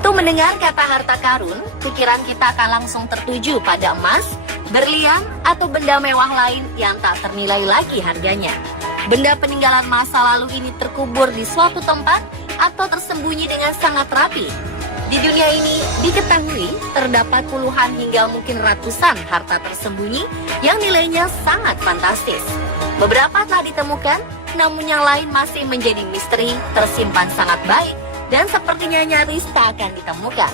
Begitu mendengar kata harta karun, pikiran kita akan langsung tertuju pada emas, berlian, atau benda mewah lain yang tak ternilai lagi harganya. Benda peninggalan masa lalu ini terkubur di suatu tempat atau tersembunyi dengan sangat rapi. Di dunia ini diketahui terdapat puluhan hingga mungkin ratusan harta tersembunyi yang nilainya sangat fantastis. Beberapa telah ditemukan, namun yang lain masih menjadi misteri, tersimpan sangat baik, dan sepertinya nyaris tak akan ditemukan.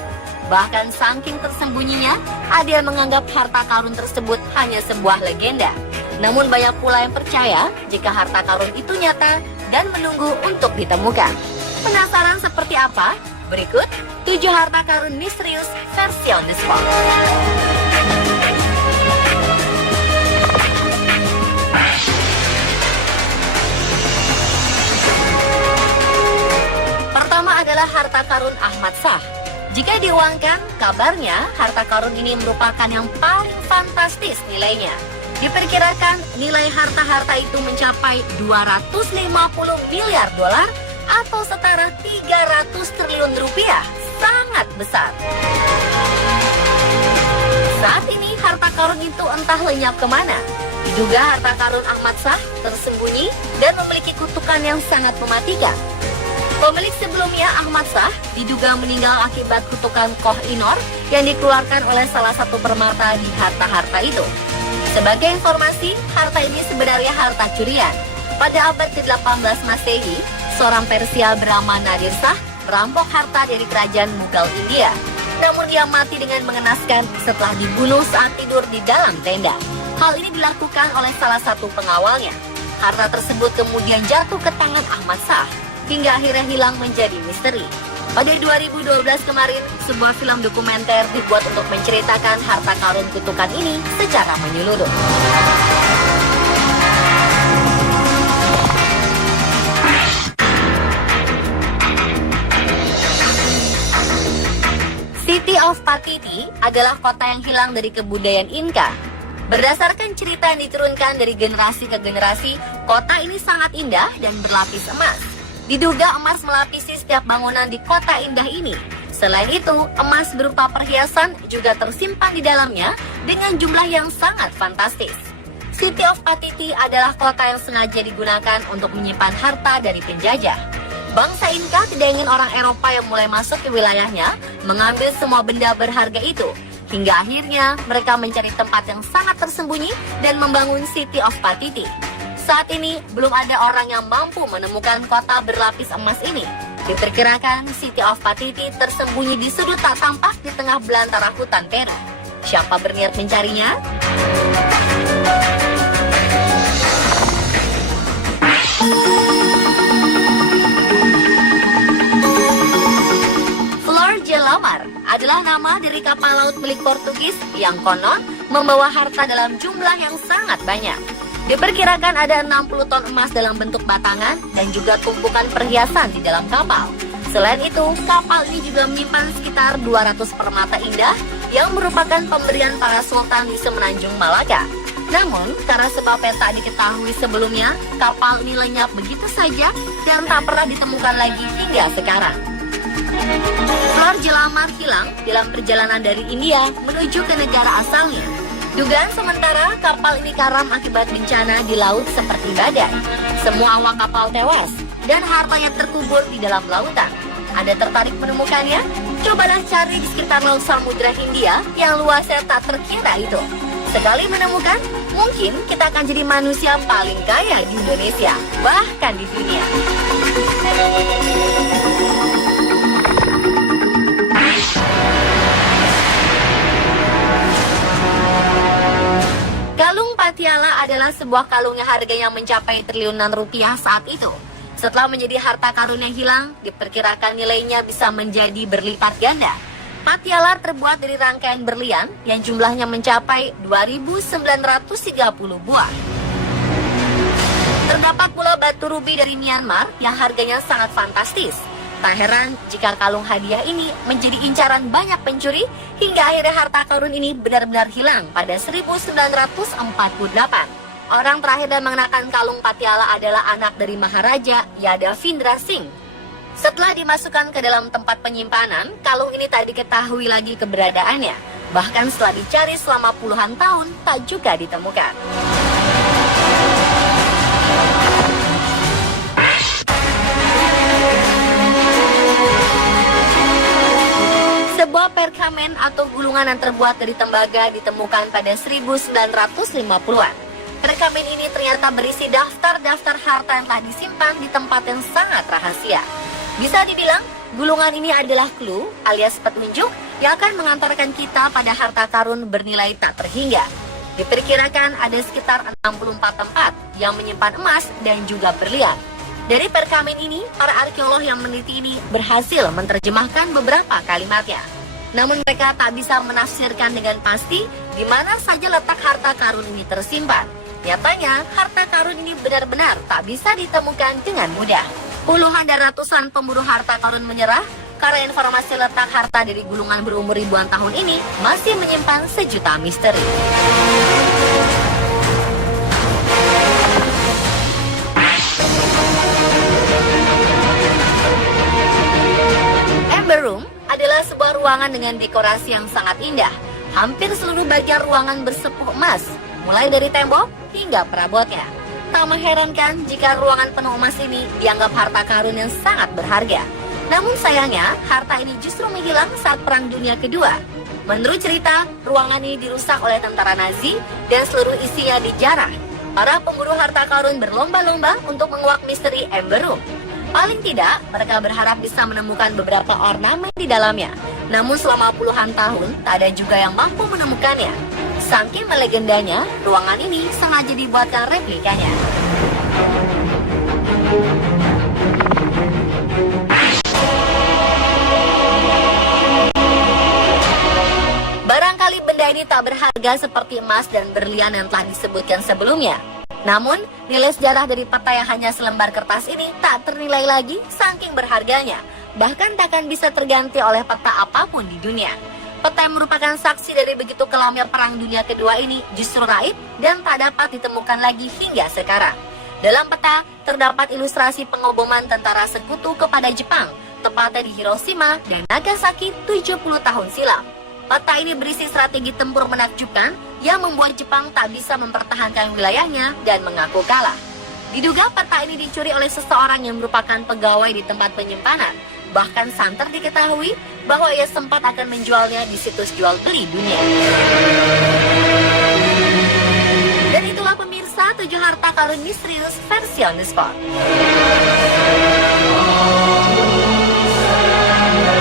Bahkan saking tersembunyinya, ada yang menganggap harta karun tersebut hanya sebuah legenda. Namun banyak pula yang percaya jika harta karun itu nyata dan menunggu untuk ditemukan. Penasaran seperti apa? Berikut 7 harta karun misterius versi on the spot. Pertama adalah harta karun Ahmad Shah. Jika diuangkan, kabarnya harta karun ini merupakan yang paling fantastis nilainya. Diperkirakan nilai harta-harta itu mencapai 250 miliar dolar atau setara 300 triliun rupiah. Sangat besar. Saat ini harta karun itu entah lenyap kemana. Diduga harta karun Ahmad Shah tersembunyi dan memiliki kutukan yang sangat mematikan. Pemilik sebelumnya, Ahmad Shah, diduga meninggal akibat kutukan Koh Inor yang dikeluarkan oleh salah satu permata di harta-harta itu. Sebagai informasi, harta ini sebenarnya harta curian. Pada abad ke-18 Masehi, seorang Persia bernama Nadir Shah merampok harta dari kerajaan Mughal India. Namun dia mati dengan mengenaskan setelah dibunuh saat tidur di dalam tenda. Hal ini dilakukan oleh salah satu pengawalnya. Harta tersebut kemudian jatuh ke tangan Ahmad Shah, hingga akhirnya hilang menjadi misteri. Pada 2012 kemarin, sebuah film dokumenter dibuat untuk menceritakan harta karun kutukan ini secara menyeluruh. City of Patiti adalah kota yang hilang dari kebudayaan Inca. Berdasarkan cerita yang diturunkan dari generasi ke generasi, kota ini sangat indah dan berlapis emas. Diduga emas melapisi setiap bangunan di kota indah ini. Selain itu, emas berupa perhiasan juga tersimpan di dalamnya dengan jumlah yang sangat fantastis. City of Patiti adalah kota yang sengaja digunakan untuk menyimpan harta dari penjajah. Bangsa Inca tidak ingin orang Eropa yang mulai masuk ke wilayahnya mengambil semua benda berharga itu. Hingga akhirnya mereka mencari tempat yang sangat tersembunyi dan membangun City of Patiti. Saat ini belum ada orang yang mampu menemukan kota berlapis emas ini. Diperkirakan City of Patiti tersembunyi di sudut tak tampak di tengah belantara hutan Peru. Siapa berniat mencarinya? Flor de la Mar adalah nama dari kapal laut milik Portugis yang konon membawa harta dalam jumlah yang sangat banyak. Diperkirakan ada 60 ton emas dalam bentuk batangan dan juga tumpukan perhiasan di dalam kapal. Selain itu, kapal ini juga menyimpan sekitar 200 permata indah yang merupakan pemberian para sultan di Semenanjung Malaka. Namun, karena sebabnya tak diketahui sebelumnya, kapal ini lenyap begitu saja dan tak pernah ditemukan lagi hingga sekarang. Flor de la Mar hilang dalam perjalanan dari India menuju ke negara asalnya. Dugaan sementara kapal ini karam akibat bencana di laut seperti badai. Semua awak kapal tewas dan hartanya terkubur di dalam lautan. Anda tertarik menemukannya? Cobalah cari di sekitar laut Samudra Hindia yang luasnya tak terkira itu. Sekali menemukan, mungkin kita akan jadi manusia paling kaya di Indonesia, bahkan di dunia. Kalung Patiala adalah sebuah kalung yang harganya mencapai triliunan rupiah saat itu. Setelah menjadi harta karun yang hilang, diperkirakan nilainya bisa menjadi berlipat ganda. Patiala terbuat dari rangkaian berlian yang jumlahnya mencapai 2.930 buah. Terdapat pula batu rubi dari Myanmar yang harganya sangat fantastis. Tak heran jika kalung hadiah ini menjadi incaran banyak pencuri hingga akhirnya harta karun ini benar-benar hilang pada 1948. Orang terakhir yang mengenakan kalung Patiala adalah anak dari Maharaja Yadavindra Singh. Setelah dimasukkan ke dalam tempat penyimpanan, kalung ini tak diketahui lagi keberadaannya. Bahkan setelah dicari selama puluhan tahun, tak juga ditemukan. Sebuah perkamen atau gulungan yang terbuat dari tembaga ditemukan pada 1950-an. Perkamen ini ternyata berisi daftar-daftar harta yang telah disimpan di tempat yang sangat rahasia. Bisa dibilang, gulungan ini adalah clue alias petunjuk yang akan mengantarkan kita pada harta karun bernilai tak terhingga. Diperkirakan ada sekitar 64 tempat yang menyimpan emas dan juga berlian. Dari perkamen ini, para arkeolog yang meneliti ini berhasil menerjemahkan beberapa kalimatnya. Namun mereka tak bisa menafsirkan dengan pasti di mana saja letak harta karun ini tersimpan. Nyatanya, harta karun ini benar-benar tak bisa ditemukan dengan mudah. Puluhan dan ratusan pemburu harta karun menyerah karena informasi letak harta dari gulungan berumur ribuan tahun ini masih menyimpan sejuta misteri. Amber Room adalah sebuah ruangan dengan dekorasi yang sangat indah. Hampir seluruh bagian ruangan bersepuh emas, mulai dari tembok hingga perabotnya. Tak mengherankan jika ruangan penuh emas ini dianggap harta karun yang sangat berharga. Namun sayangnya, harta ini justru menghilang saat Perang Dunia Kedua. Menurut cerita, ruangan ini dirusak oleh tentara Nazi dan seluruh isinya dijarah. Para pemburu harta karun berlomba-lomba untuk menguak misteri Amber Room. Paling tidak, mereka berharap bisa menemukan beberapa ornamen di dalamnya. Namun selama puluhan tahun, tak ada juga yang mampu menemukannya. Saking melegendanya, ruangan ini sengaja dibuatkan replikanya. Barangkali benda ini tak berharga seperti emas dan berlian yang telah disebutkan sebelumnya. Namun, nilai sejarah dari peta yang hanya selembar kertas ini tak ternilai lagi saking berharganya. Bahkan takkan bisa terganti oleh peta apapun di dunia. Peta yang merupakan saksi dari begitu kelamnya Perang Dunia Kedua ini justru raib dan tak dapat ditemukan lagi hingga sekarang. Dalam peta, terdapat ilustrasi pengoboman tentara sekutu kepada Jepang, tepatnya di Hiroshima dan Nagasaki 70 tahun silam. Peta ini berisi strategi tempur menakjubkan yang membuat Jepang tak bisa mempertahankan wilayahnya dan mengaku kalah. Diduga peta ini dicuri oleh seseorang yang merupakan pegawai di tempat penyimpanan. Bahkan santer diketahui bahwa ia sempat akan menjualnya di situs jual beli dunia. Dan itulah pemirsa 7 harta karun misterius versi On The Spot.